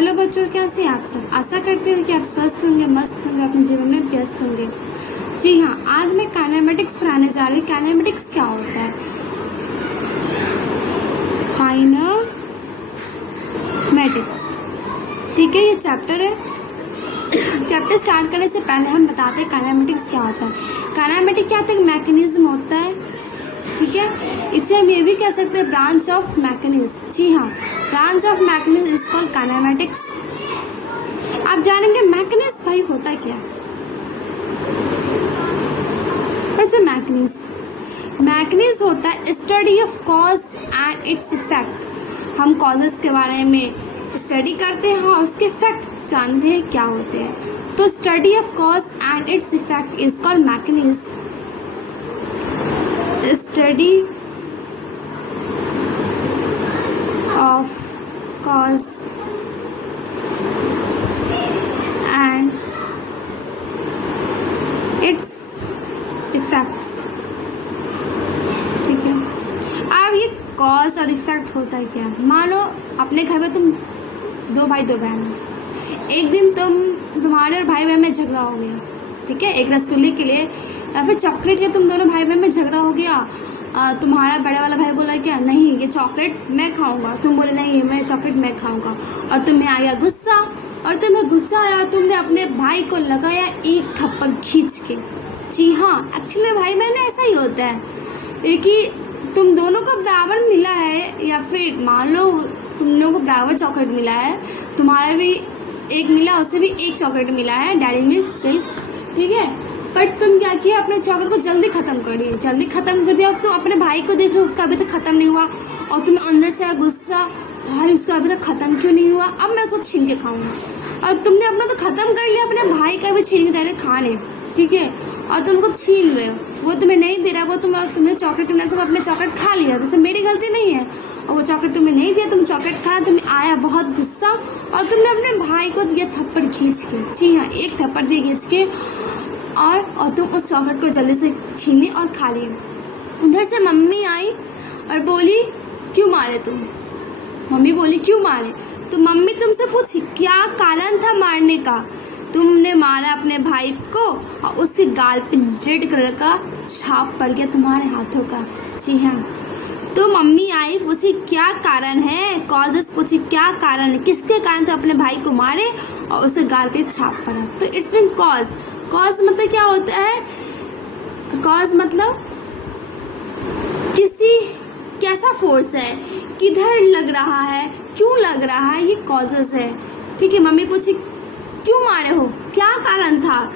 Hello बच्चों, कैसे हैं आप सब। आशा करती हूँ कि आप स्वस्थ होंगे, मस्त होंगे, अपने जीवन में व्यस्त होंगे। जी हाँ, आज मैं काइनेमेटिक्स पढ़ाने जा रही हूँ। काइनेमेटिक्स क्या होता है? काइनेमेटिक्स, ठीक है, ये चैप्टर है। चैप्टर स्टार्ट करने से पहले हम बताते हैं काइनेमेटिक्स क्या होता है। काइनेमेटिक क्या होता है? मैकेनिज्म होता है, ठीक है। इसे हम ये भी कह सकते हैं ब्रांच ऑफ मैकेनिज्म। जी हाँ, branch of mechanism is called kinematics. आप जानेंगे मैकेनिज्म भाई होता क्या है। वैसे मैकेनिज्म होता है study of cause and its effect. हम कॉजेस के बारे में स्टडी करते हैं और उसके इफेक्ट जानते हैं क्या होते हैं। तो study of cause and its effect is called mechanism. Study of cause and its effects, ठीक है। अब ये कॉज और इफेक्ट होता है क्या? मान लो अपने घर में तुम दो भाई दो बहन हो। एक दिन तुम्हारे और भाई बहन में झगड़ा हो गया, ठीक है। एक रसगुल्ले के लिए या फिर चॉकलेट के तुम दोनों भाई बहन में झगड़ा हो गया। तुम्हारा बड़ा वाला भाई बोला क्या, नहीं ये चॉकलेट मैं खाऊंगा। तुम बोले नहीं मैं चॉकलेट मैं खाऊंगा। और तुम्हें आया गुस्सा, और तुम्हें गुस्सा आया, तुमने अपने भाई को लगाया एक थप्पड़ खींच के। जी हाँ, एक्चुअली भाई बहन में ऐसा ही होता है कि तुम दोनों को बराबर मिला है, या फिर मान लो तुम लोगों को बराबर चॉकलेट मिला है, तुम्हारा भी एक मिला, उसे भी एक चॉकलेट मिला है, डेयरी मिल्क सिल्क, ठीक है। बट तुम क्या किया, अपने चॉकलेट को जल्दी खत्म कर दिया। जल्दी खत्म कर दिया और तुम अपने भाई को देख रहे हो, उसका अभी तक खत्म नहीं हुआ, और तुम्हें अंदर से गुस्सा, भाई उसका अभी तक खत्म क्यों नहीं हुआ, अब मैं उसको छीन के खाऊंगा। और तुमने अपना तो खत्म कर लिया, अपने भाई का भी छीन के जा रहे खाने, ठीक है। और तुम उसको छीन रहे हो, वो तुम्हें नहीं दे रहा, वो तुम्हें चॉकलेट मिला, तुम अपने चॉकलेट खा लिया। वैसे मेरी गलती नहीं है, और वो चॉकलेट तुम्हें नहीं दिया, तुम चॉकलेट खाया, तुम्हें आया बहुत गुस्सा, और तुमने अपने भाई को दिया थप्पड़ खींच के। जी हाँ, एक थप्पड़ दिया खींच के, और तुम उस चॉकलेट को जल्दी से छीने और खा लिए। उधर से मम्मी आई और बोली क्यों मारे तुम। मम्मी बोली क्यों मारे, तो मम्मी तुमसे पूछी क्या कारण था मारने का। तुमने मारा अपने भाई को और उसके गाल पे रेड कलर का छाप पड़ गया तुम्हारे हाथों का। जी हाँ, तो मम्मी आई, पूछी क्या कारण है, कॉजेस पूछी क्या कारण है, किसके कारण तो अपने भाई को मारे और उसके गाल पे छाप पड़ा। तो इट्स मीन कॉज। कॉज मतलब क्या होता है? कॉज मतलब किसी कैसा फोर्स है, किधर लग रहा है, क्यों लग रहा है, ये कॉजेस है, ठीक है। मम्मी पूछी क्यों मारे हो, क्या कारण था,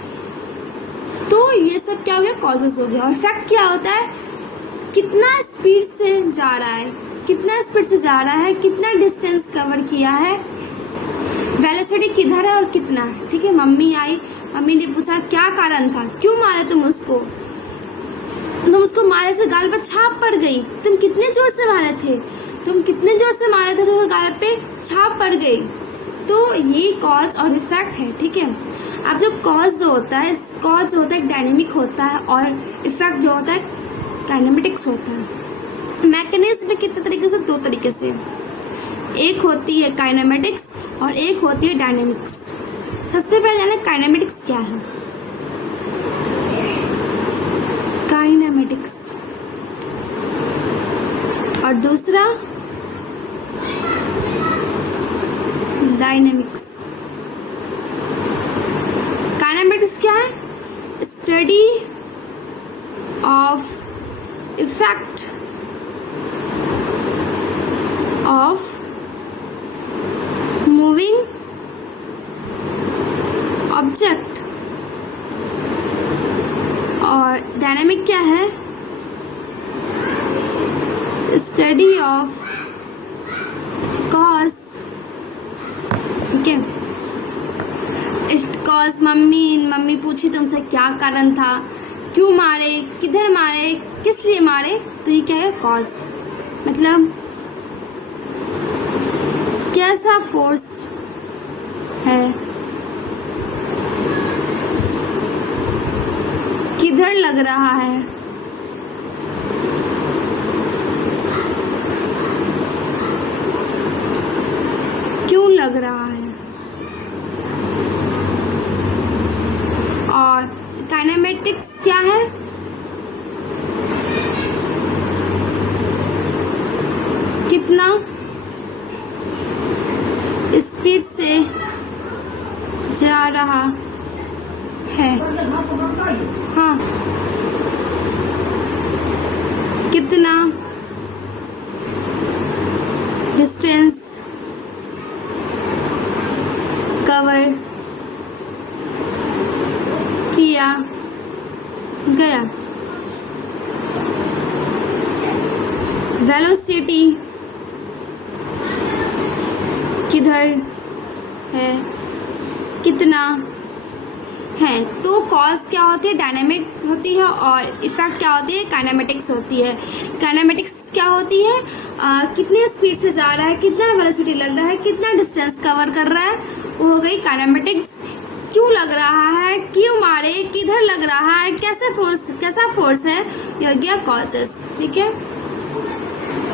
तो ये सब क्या हो गया, कॉजेस हो गया। और इफेक्ट क्या होता है, कितना स्पीड से जा रहा है, कितना स्पीड से जा रहा है, कितना डिस्टेंस कवर किया है, वेलोसिटी किधर है और कितना, ठीक है। मम्मी आई, मम्मी ने पूछा क्या कारण था, क्यों मारे तुम उसको। तुम उसको मारे से गाल पर छाप पड़ गई। तुम कितने जोर से मारे थे, तुम कितने जोर से मारे थे तो गाल पे छाप पड़ गई। तो ये कॉज और इफेक्ट है, ठीक है। अब जो कॉज जो होता है, कॉज होता है डायनेमिक होता है, और इफेक्ट जो होता है काइनेमेटिक्स होता है। मैकेनिज्म में कितने तरीके से, दो तरीके से, एक होती है काइनेमेटिक्स और एक होती है डायनेमिक्स। सबसे पहले जाने काइनेमेटिक्स क्या है। काइनेमेटिक्स और दूसरा डायनेमिक्स। काइनेमेटिक्स क्या है? Study of effect of moving object. और डायनामिक क्या है? स्टडी ऑफ कॉज, ठीक है। कॉज मम्मी पूछी तुमसे क्या कारण था, क्यों मारे, किधर मारे, किस लिए मारे, तो ये क्या है, कॉज। मतलब कैसा फोर्स है, किधर लग रहा है, क्यों लग रहा है। स्पीड से जा रहा है। हाँ, कितना डिस्टेंस कवर किया गया। वेलोसिटी किधर है, कितना है। तो कॉज क्या होती है, डायनामिक होती है, और इफेक्ट क्या होती है, काइनेमेटिक्स होती है। काइनेमेटिक्स क्या होती है, कितनी स्पीड से जा रहा है, कितना वेलोसिटी लग रहा है, कितना डिस्टेंस कवर कर रहा है, वो हो गई काइनेमेटिक्स। क्यों लग रहा है, क्यों मारे, किधर लग रहा है, कैसा फोर्स है, ये हो गया कॉजेस। ठीक है।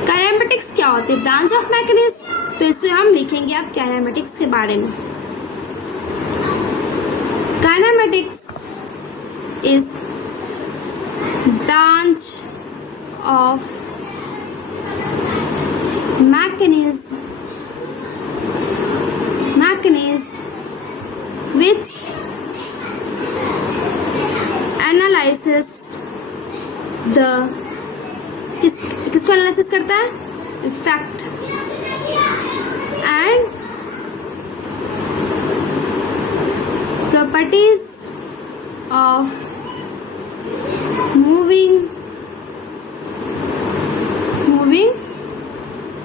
काइनेमेटिक्स क्या होती है, ब्रांच ऑफ मैकेनिज्म। तो इसे हम लिखेंगे अब काइनेमेटिक्स के बारे में। Kinematics is branch of mechanism which analyzes the किसको एनालिसिस करता है, effect and properties of moving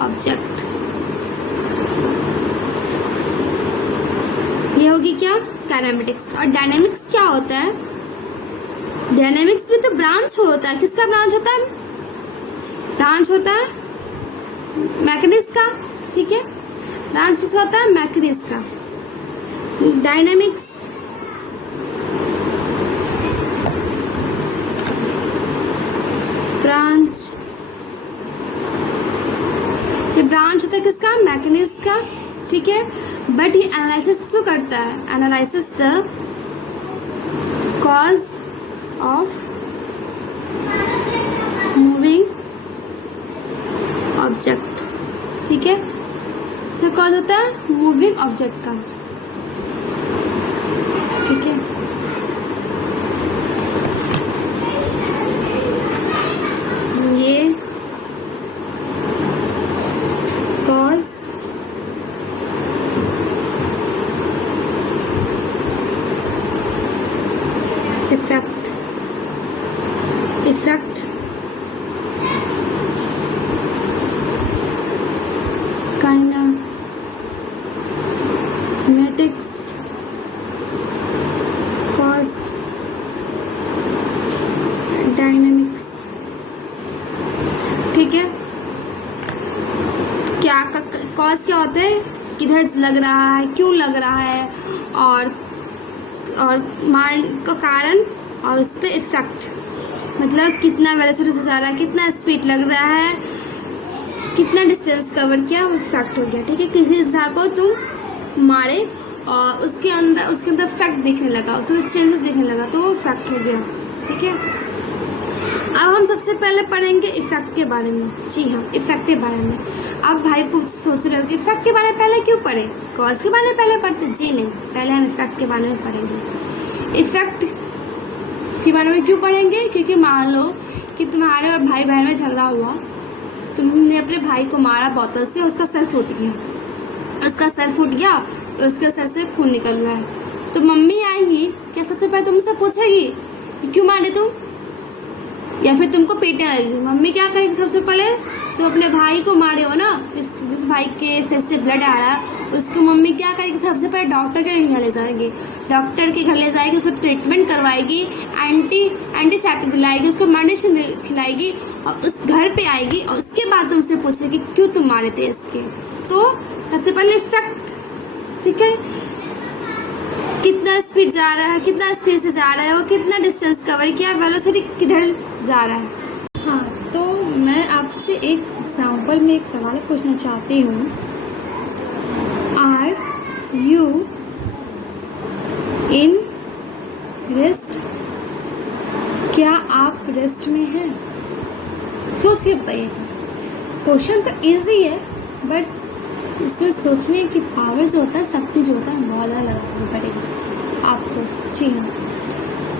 object. ये होगी क्या, काइनेमेटिक्स। और डायनेमिक्स क्या होता है, डायनेमिक्स भी तो ब्रांच होता है। किसका ब्रांच होता है, ब्रांच होता है मैकेनिज्म का। ठीक है, ब्रांच होता है मैकेनिज्म का। डायनेमिक्स ब्रांच, ये ब्रांच होता है किसका, मैकेनिज्म का। ठीक है, बट ये एनालिसिस किसको करता है, analysis the cause of moving object. ठीक है, तो कॉज होता है मूविंग ऑब्जेक्ट का। ठीक है, ये cause effect kinematics cause dynamics. ठीक है, क्या कॉज क्या होता है, किधर लग रहा है, क्यों लग रहा है, और मान का कारण, और उस पर इफेक्ट मतलब कितना वेलोसिटी से जा रहा है, कितना स्पीड लग रहा है, कितना डिस्टेंस कवर किया, वो इफेक्ट हो गया। ठीक है, किसी इंसान को तुम मारे और उसके अंदर इफेक्ट दिखने लगा, उसके चेंजेस दिखने लगा, तो वो इफेक्ट हो गया। ठीक है, अब हम सबसे पहले पढ़ेंगे इफेक्ट के बारे में। जी हाँ, इफेक्ट के बारे में। अब भाई सोच रहे हो कि इफेक्ट के बारे में पहले क्यों पढ़े, कॉज के बारे में पहले पढ़ते। जी नहीं, पहले हम इफेक्ट के बारे में पढ़ेंगे। इफेक्ट के बारे में क्यों पढ़ेंगे, क्योंकि मान लो कि तुम्हारे और भाई बहन में झगड़ा हुआ, तुमने अपने भाई को मारा बोतल से, उसका सर फूट गया, उसके सर से खून निकल रहा है, तो मम्मी आएगी क्या, सबसे पहले तुमसे पूछेगी क्यों मारे तुम, या फिर तुमको पीटने लगेगी। मम्मी क्या करेगी, सबसे पहले तो अपने भाई को मारे हो ना, जिस भाई के सिर से ब्लड आ रहा है, उसको मम्मी क्या करेगी, सबसे पहले डॉक्टर के घर ले जाएगी, उसको ट्रीटमेंट करवाएगी, एंटीसेप्टिक दिलाएगी, उसको मेडिसिन खिलाएगी, और उस घर पे आएगी, और उसके बाद तुमसे पूछेगी क्यों तुम मारे थे इसके। तो सबसे पहले इफेक्ट। ठीक है, कितना स्पीड जा रहा है, कितना स्पीड से जा रहा है, वो कितना डिस्टेंस कवर किया, वेलोसिटी किधर जा रहा है। हाँ, तो मैं आपसे एक एग्जाम्पल में एक सवाल पूछना चाहती हूँ। आर यू इन रेस्ट, क्या आप रेस्ट में हैं? सोच के बताइए। क्वेश्चन तो इजी है, बट इसमें सोचने की पावर जो होता है, शक्ति जो होता है, बहुत ज़्यादा लगानी पड़ेगी आपको। जी हाँ,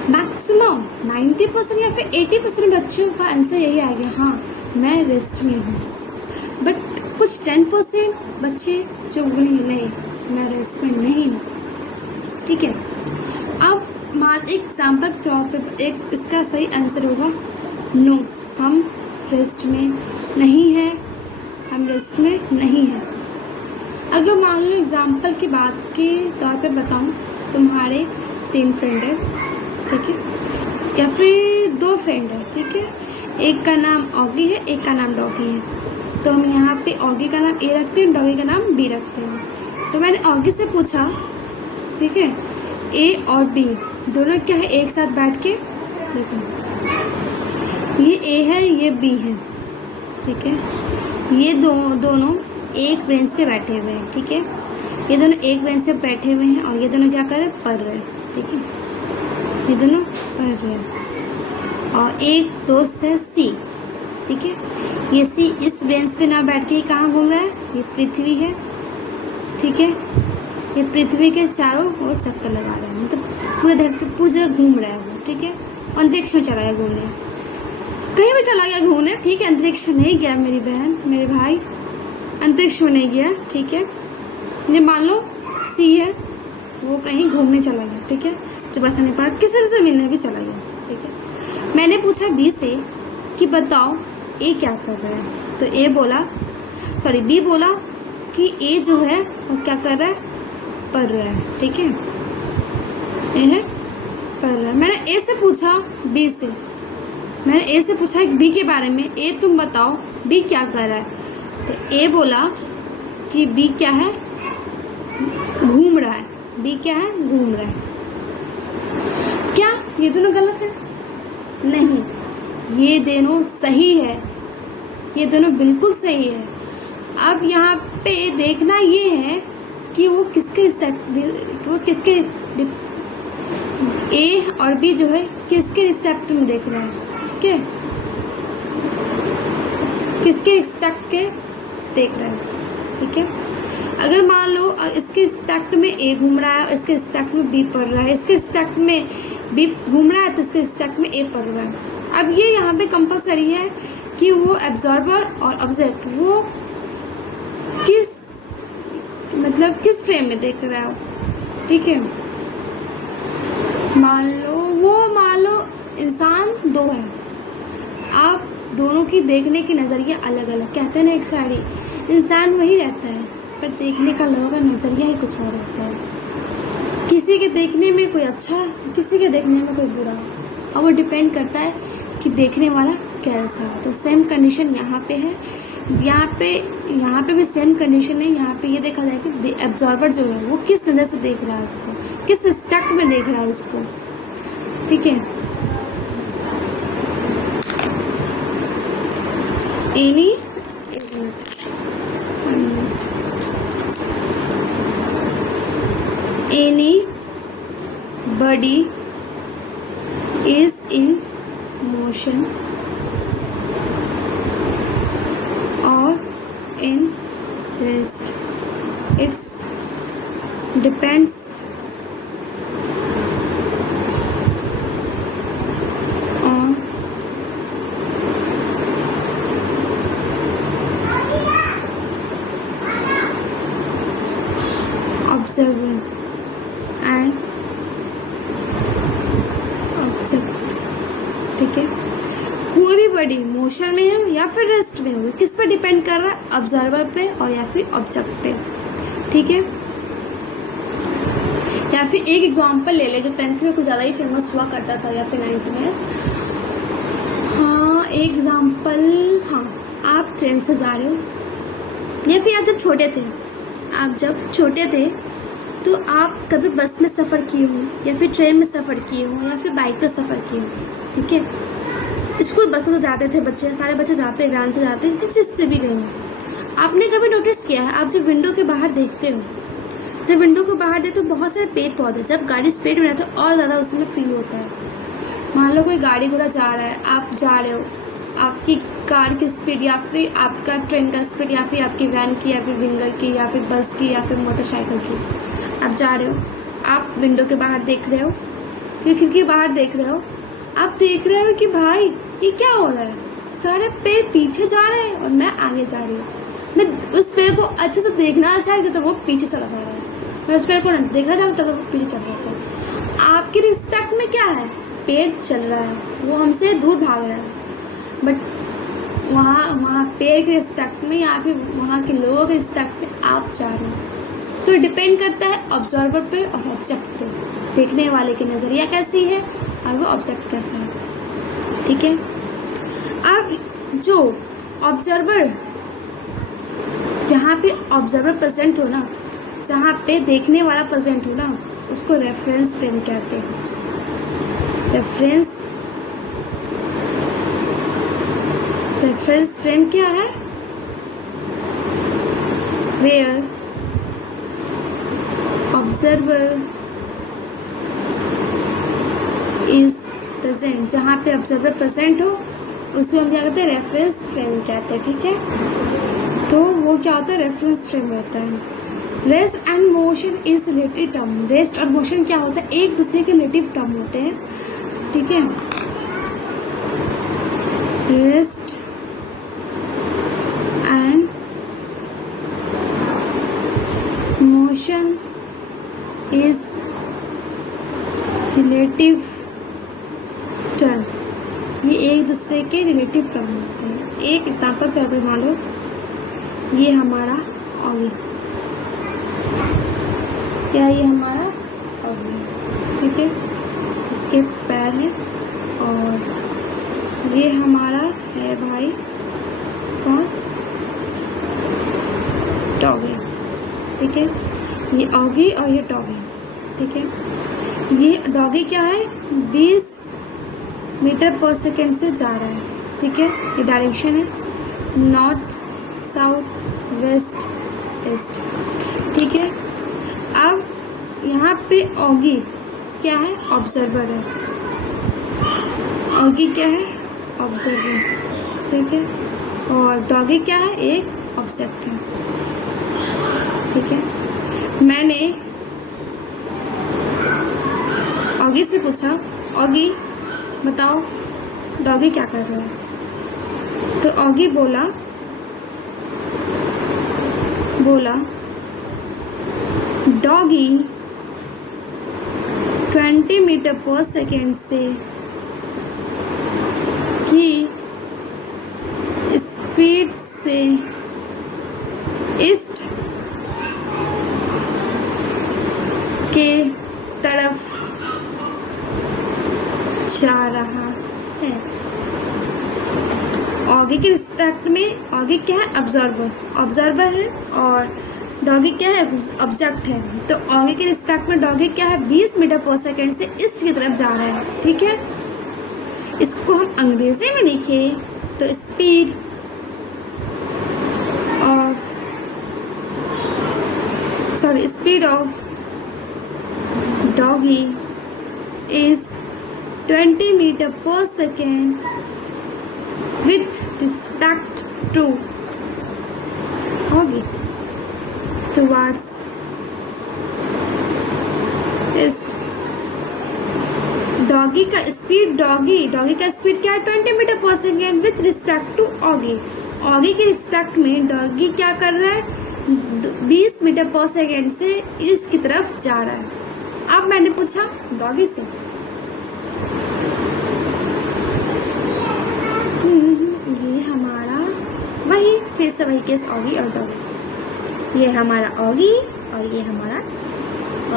मैक्सिमम 90% या फिर 80% बच्चों का आंसर यही आ गया, हाँ मैं रेस्ट में हूँ। बट कुछ 10% बच्चे जो बोलेंगे नहीं मैं रेस्ट में नहीं हूँ। ठीक है, अब मान एग्जाम्पल के तौर पे एक इसका सही आंसर होगा नो, हम रेस्ट में नहीं हैं, हम रेस्ट में नहीं हैं। अगर मान लो एग्जाम्पल की बात के तौर पे बताऊं, तुम्हारे 3 फ्रेंड है, ठीक है, या फिर 2 फ्रेंड है, ठीक है, एक का नाम ऑगी है, एक का नाम डॉगी है। तो हम यहाँ पे ऑगी का नाम ए रखते हैं, डॉगी का नाम बी रखते हैं। तो मैंने ऑगी से पूछा, ठीक है, ए और बी दोनों क्या है, एक साथ बैठ के देखो, ये ए है ये बी है, ठीक है, ये दोनों एक बेंच पे बैठे हुए हैं, ठीक है, ये दोनों एक बेंच पे बैठे हुए हैं और ये दोनों क्या कर रहे हैं, पढ़ रहे हैं, ठीक है, ये दोनों पढ़ रहे हैं। और एक दोस्त है सी, ठीक है, ये सी इस बेंच पे ना बैठ के कहाँ घूम रहा है, ये पृथ्वी है, ठीक है, ये पृथ्वी के चारों ओर चक्कर लगा रहा है, मतलब पूरे धरती पूरी जगह घूम रहा है वो, ठीक है, अंतरिक्ष में चला गया घूमने, कहीं भी चला गया घूमने, ठीक है, अंतरिक्ष में नहीं गया मेरी बहन मेरे भाई, अंतरिक्ष में नहीं गया, ठीक है। ये मान लो सी है, वो कहीं घूमने चला गया, ठीक है, जब ऐसा नहीं पड़ा किसी से मिलने भी चला गया, ठीक है। मैंने पूछा बी से कि बताओ ए क्या कर रहा है, तो बी बोला कि ए जो है वो क्या कर रहा है, पढ़ रहा है, ठीक है, ए है पढ़ रहा है। मैंने ए से पूछा बी से, मैंने ए से पूछा बी के बारे में, ए तुम बताओ बी क्या कर रहा है, तो ए बोला कि बी क्या है, घूम रहा है, बी क्या है, घूम रहा है। क्या ये दोनों गलत है? नहीं, ये दोनों सही है, ये दोनों बिल्कुल सही है। अब यहाँ पे देखना ये है कि वो किसके ए और बी जो है किसके रिस्पेक्ट में देख रहा है, ठीक है, किसके रिस्पेक्ट के देख रहा है, ठीक है। अगर मान लो इसके रिस्पेक्ट में ए घूम रहा है, इसके रिस्पेक्ट में बी पढ़ रहा है, इसके रिस्पेक्ट में बी घूम रहा है तो इसके रिस्पेक्ट में ए पढ़ रहा है। अब ये यहाँ पे कंपलसरी है कि वो एब्जॉर्बर और ऑब्जेक्ट वो किस फ्रेम में देख रहा है, ठीक है। मान लो इंसान 2 है, आप दोनों की देखने की नज़रिया अलग अलग, कहते हैं ना एक शायरी, इंसान वही रहता है पर देखने का लोगों का नज़रिया ही कुछ और होता है। किसी के देखने में कोई अच्छा तो किसी के देखने में कोई बुरा, और वो डिपेंड करता है कि देखने वाला कैसा। तो सेम कंडीशन यहाँ पे है, यहाँ पे भी सेम कंडीशन है। यहाँ पे ये देखा जाए कि एब्जॉर्बर जो है वो किस नज़र से देख रहा है उसको, किस रिस्पेक्ट में देख रहा है उसको, ठीक है। Anybody is in motion or in rest. It depends on observer and object, ठीक है। कोई भी बॉडी मोशन में है या फिर रेस्ट में हो, किस पे डिपेंड कर रहा है, ऑब्जर्वर पे और या फिर ऑब्जेक्ट पे, ठीक है। या फिर एक एग्जांपल ले ले जो 10th में कुछ ज़्यादा ही फेमस हुआ करता था या फिर 9th में। हाँ एक एग्जांपल, हाँ आप ट्रेन से जा रहे हो या फिर आप जब छोटे थे तो आप कभी बस में सफ़र किए हो या फिर ट्रेन में सफ़र किए हो या फिर बाइक पे सफ़र किए हो, ठीक है। स्कूल बस में जाते थे बच्चे, सारे बच्चे जाते हैं, वैन से जाते हैं, किस चीज़ से भी गए हो। आपने कभी नोटिस किया है, आप जब विंडो के बाहर देखते हो, जब विंडो के बाहर देखते तो बहुत सारे पेड़ पौधे, जब गाड़ी स्पीड में रहती है तो और ज़्यादा उसमें फील होता है। मान लो कोई गाड़ी घोड़ा जा रहा है, आप जा रहे हो, आपकी कार की स्पीड या फिर आपका ट्रेन का स्पीड या फिर आपकी वैन की या फिर विंगर की या फिर बस की या फिर मोटरसाइकिल की। आप जा रहे हो, आप विंडो के बाहर देख रहे हो, ये खिड़की बाहर देख रहे हो, आप देख रहे हो कि भाई ये क्या हो रहा है, सारे पेड़ पीछे जा रहे हैं और मैं आगे जा रही हूँ। मैं उस पेड़ को अच्छे से देखना चाहती तो वो पीछे चला जा रहा है, मैं उस पेड़ को देखना चाहती तो वो पीछे चला जाता है। आपकी रिस्पेक्ट में क्या है, पेड़ चल रहा है, वो हमसे दूर भाग रहा है, बट वहाँ पेड़ के रिस्पेक्ट में या फिर वहाँ के लोगों के रिस्पेक्ट में आप जा रहे हो। तो डिपेंड करता है ऑब्जर्वर पे और ऑब्जेक्ट पे, देखने वाले की नज़रिया कैसी है और वो ऑब्जेक्ट कैसा है। ठीक है, अब जो ऑब्जर्वर, जहाँ पे ऑब्जर्वर प्रेजेंट हो ना, जहाँ पे देखने वाला प्रेजेंट हो ना, उसको रेफरेंस फ्रेम कहते हैं। रेफरेंस फ्रेम क्या है, वेयर ऑब्जर्वर इज प्रेजेंट, जहाँ पे ऑब्जर्वर प्रेजेंट हो उसको हम क्या कहते हैं, रेफरेंस फ्रेम कहते हैं। ठीक है, तो वो क्या होता है, रेफरेंस फ्रेम रहता है। Rest and motion is relative term, rest और मोशन क्या होता है, एक दूसरे के रिलेटिव टर्म होते हैं। ठीक है, rest and motion is relative term, ये एक दूसरे के रिलेटिव टर्म होते हैं। एक एग्जांपल के तौर पर मान लो ये हमारा ऑगी, क्या ये हमारा ऑगी, ठीक है, इसके पैर हैं और ये हमारा है भाई कौन, डॉगी। ठीक है, ये ऑगी और ये डॉगी। ठीक है, ये डॉगी क्या है, 20 मीटर पर सेकेंड से जा रहा है। ठीक है, ये डायरेक्शन है नॉर्थ साउथ वेस्ट ईस्ट। ठीक है, अब यहाँ पे ऑगी क्या है, ऑब्जर्वर है, ऑगी क्या है, ऑब्जर्वर। ठीक है, और डॉगी क्या है, एक ऑब्जेक्ट है। ठीक है, मैंने ऑगी से पूछा, ऑगी बताओ डॉगी क्या कर रहा है, तो ऑगी बोला डॉगी 20 मीटर पर सेकेंड से की स्पीड से ईस्ट के तरफ जा रहा है। ऑगी के रिस्पेक्ट में ऑगी क्या है, ऑब्जर्वर है और डॉगी क्या है, ऑब्जेक्ट है। तो ऑगी के रिस्पेक्ट में डॉगी क्या है, 20 मीटर पर सेकेंड से ईस्ट की तरफ जा रहा है। ठीक है, इसको हम अंग्रेजी में लिखे तो speed of doggy is 20 metre per second with respect to Oggy towards east. Doggy का स्पीड क्या है, 20 metre per second with respect to Oggy. Oggy के रिस्पेक्ट में डॉगी क्या कर रहा है, 20 मीटर पर सेकेंड से ईस्ट की तरफ जा रहा है। अब मैंने पूछा डॉगी से, ये हमारा वही फिर से वही केस, ऑगी और डॉगी। ये हमारा ऑगी और ये हमारा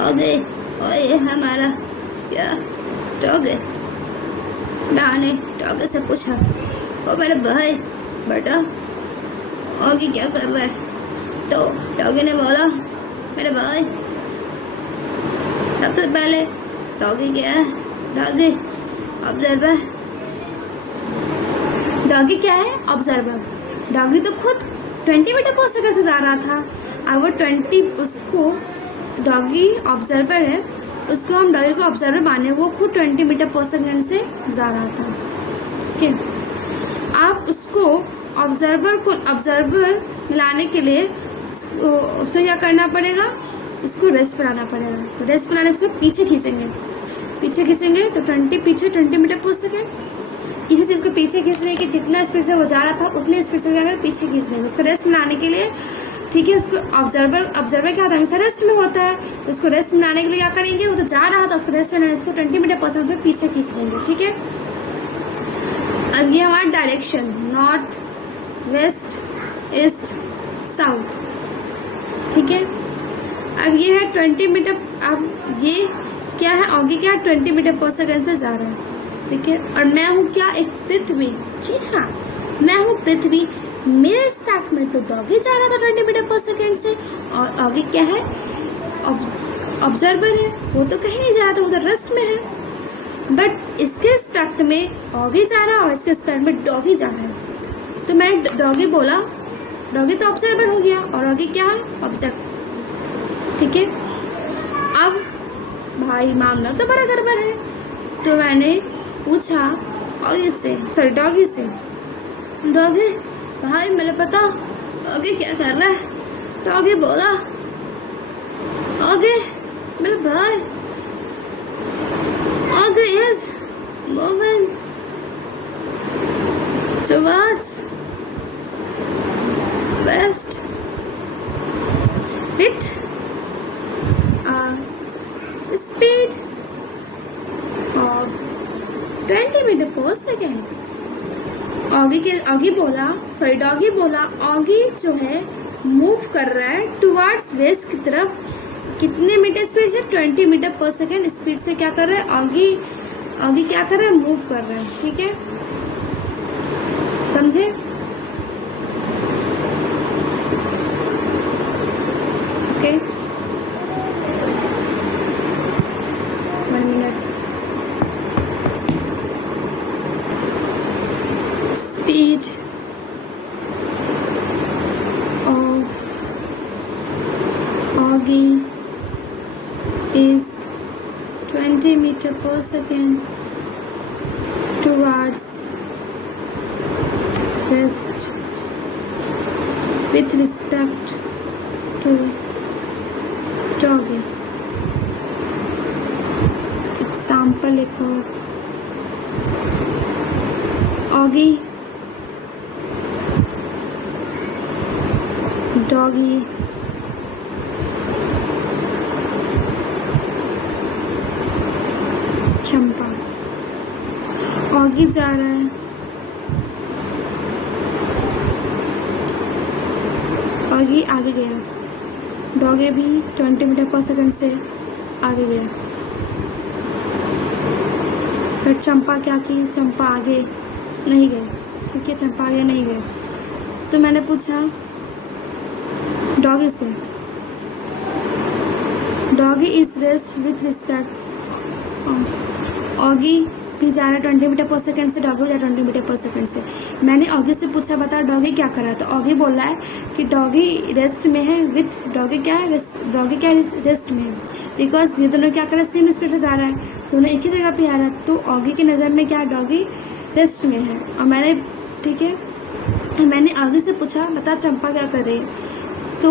ऑगी और ये हमारा क्या, डॉगी। मैंने डॉगी से पूछा, ओ मेरे भाई बेटा ऑगी क्या कर रहा है, तो डॉगी ने बोला मेरे भाई सबसे पहले डॉगी क्या है, डॉगी ऑब्जर्वर। डॉगी क्या है, ऑब्जर्वर। डॉगी तो खुद 20 मीटर पर सेकंड से जा रहा था, अब वो 20 उसको डॉगी ऑब्जर्वर है, उसको हम डॉगी को ऑब्जर्वर माने, वो खुद 20 मीटर पर सेकंड से जा रहा था। ठीक है, आप उस उसको ऑब्जर्वर मिलाने के लिए उसको क्या करना पड़ेगा, उसको रेस्ट बनाना पड़ेगा। तो रेस्ट बनाने से पीछे खींचेंगे तो 20 मीटर पर सेकेंड। किसी चीज़ को पीछे खींचने के जितना स्पीड से वो जा रहा था उतने स्पीड से अगर पीछे खींच देंगे उसको रेस्ट बनाने के लिए, ठीक है। उसको ऑब्जर्वर क्या होता है, हमेशा रेस्ट में होता है, तो उसको रेस्ट बनाने के लिए क्या करेंगे, वो तो जा रहा था उसको रेस्ट बनाने, उसको 20 मीटर पर सेकेंड से पीछे खींच देंगे, ठीक है। अब ये हमारा direction north, west, east, south, ठीक है। अब ये है 20 मीटर, अब ये क्या है, आगे क्या है 20 मीटर पर सेकेंड से जा रहा है, ठीक है। और मैं हूँ क्या, एक पृथ्वी, जी हाँ मैं हूँ पृथ्वी, मेरे रिस्पेक्ट में तो डॉगी जा रहा था 20 मीटर पर सेकेंड से, और आगे क्या है ऑब्जर्वर है, वो तो कहीं नहीं जा रहा था, वो तो रेस्ट में है। बट इसके रिस्पेक्ट में आगे जा रहा है और इसके रिस्पेक्ट में डॉगी जा रहा है, तो मैंने डॉगी बोला, डॉगी तो ऑब्जर्वर हो गया और आगे क्या है ऑब्जेक्ट, ठीक है। अब भाई मामला तो बड़ा गड़बड़ है, तो मैंने पूछा डॉगी से, डॉगी भाई मैंने पता डॉगी क्या कर रहा है। डॉगी बोला, डॉगी मेरे भाई doggy is moving towards west with speed of 20 metre per second. Doggy बोला ऑगी जो है मूव कर रहा है टुवर्ड्स वेस्ट की तरफ, कितने मीटर स्पीड से, 20 मीटर पर सेकेंड स्पीड से क्या कर रहा है, ऑगी क्या कर रहा है, मूव कर रहा है, ठीक है, समझे। Okay 1 minute. Speed of Augie is 20 meter per second towards west with respect to doggy. Example एक और, Augie डॉगी चंपा, ऑगी जा रहा है, ऑगी आगे गया, डॉगी भी 20 मीटर पर सेकंड से आगे गया। फिर चंपा क्या की, चंपा आगे नहीं गई, ठीक है, चंपा आगे नहीं गई। तो मैंने पूछा डॉगी से, doggy is rest with respect, Oggy भी जा रहा है 20 मीटर पर सेकेंड से, डॉगी भी जा रहा है 20 मीटर पर सेकेंड से। मैंने ऑगी से पूछा बता डॉगी क्या कर रहा है, तो ऑगी बोल रहा है कि डॉगी रेस्ट में है विथ, डॉगी क्या है, डॉगी क्या रेस्ट में है, बिकॉज ये दोनों क्या कर रहे हैं, सेम स्पीड से जा रहा है, दोनों एक ही जगह पे आ रहा है, तो ऑगी की नज़र में क्या डॉगी रेस्ट में है। और मैंने, ठीक है, मैंने ऑगी से पूछा बता चंपा क्या कर रही है, तो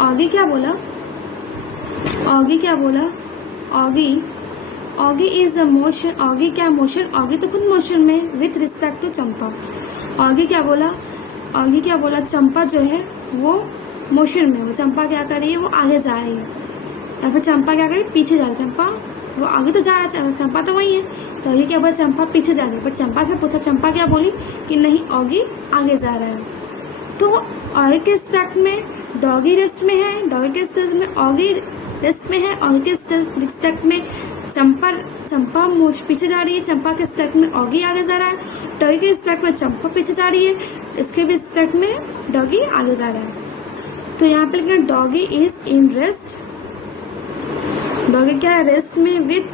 ऑगी क्या बोला, Oggy is a motion, Oggy क्या मोशन, ऑगी तो खुद मोशन में with respect to Champa. Oggy क्या बोला, चंपा जो है वो मोशन में, वो चंपा क्या कर रही है, वो आगे जा रही है, या फिर चंपा क्या कर रही है, पीछे जा रही है। चंपा वो आगे तो जा रहा है, चंपा तो वही है, तो ऑगी क्या बोला, चंपा पीछे जा रही है। पर चंपा से पूछा, चंपा क्या बोली कि नहीं ऑगी आगे जा रहा है। तो ऑगी के रिस्पेक्ट में डॉगी रेस्ट में है, डॉगी के रिस्पेक्ट में ऑगी रेस्ट में है, ऑगी के रिस्पेक्ट में चंपा पीछे जा रही है, चंपा के रिस्पेक्ट में ऑगी आगे जा रहा है, डॉगी के रिस्पेक्ट में चंपा पीछे जा रही है, इसके भी रिस्पेक्ट में डॉगी आगे जा रहा है। तो यहाँ पे लिखा doggy is in rest, doggy क्या है रेस्ट में विथ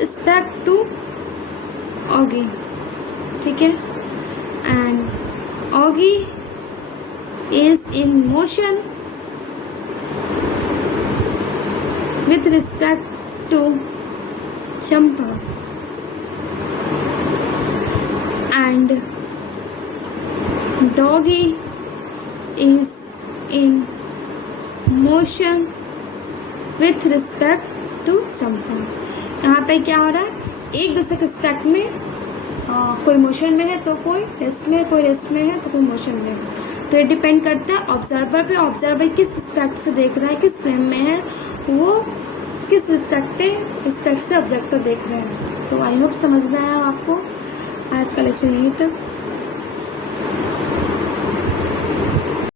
रिस्पेक्ट टू ऑगी, ठीक है, and Oggy is in motion with respect to Champa. and doggy is in motion with respect to चंपा। यहाँ पे क्या हो रहा है, एक दूसरे के रिस्पेक्ट में कोई मोशन में है तो कोई रेस्ट में है, कोई रेस्ट में है तो कोई मोशन में है। तो ये डिपेंड करता है ऑब्जर्वर पे, ऑब्जर्वर किस रिस्पेक्ट से देख रहा है, किस फ्रेम में है, वो किस रिस्पेक्ट से ऑब्जेक्ट को देख रहे हैं। तो आई होप समझ में आया आपको। आज का लेक्चर यहीं तक।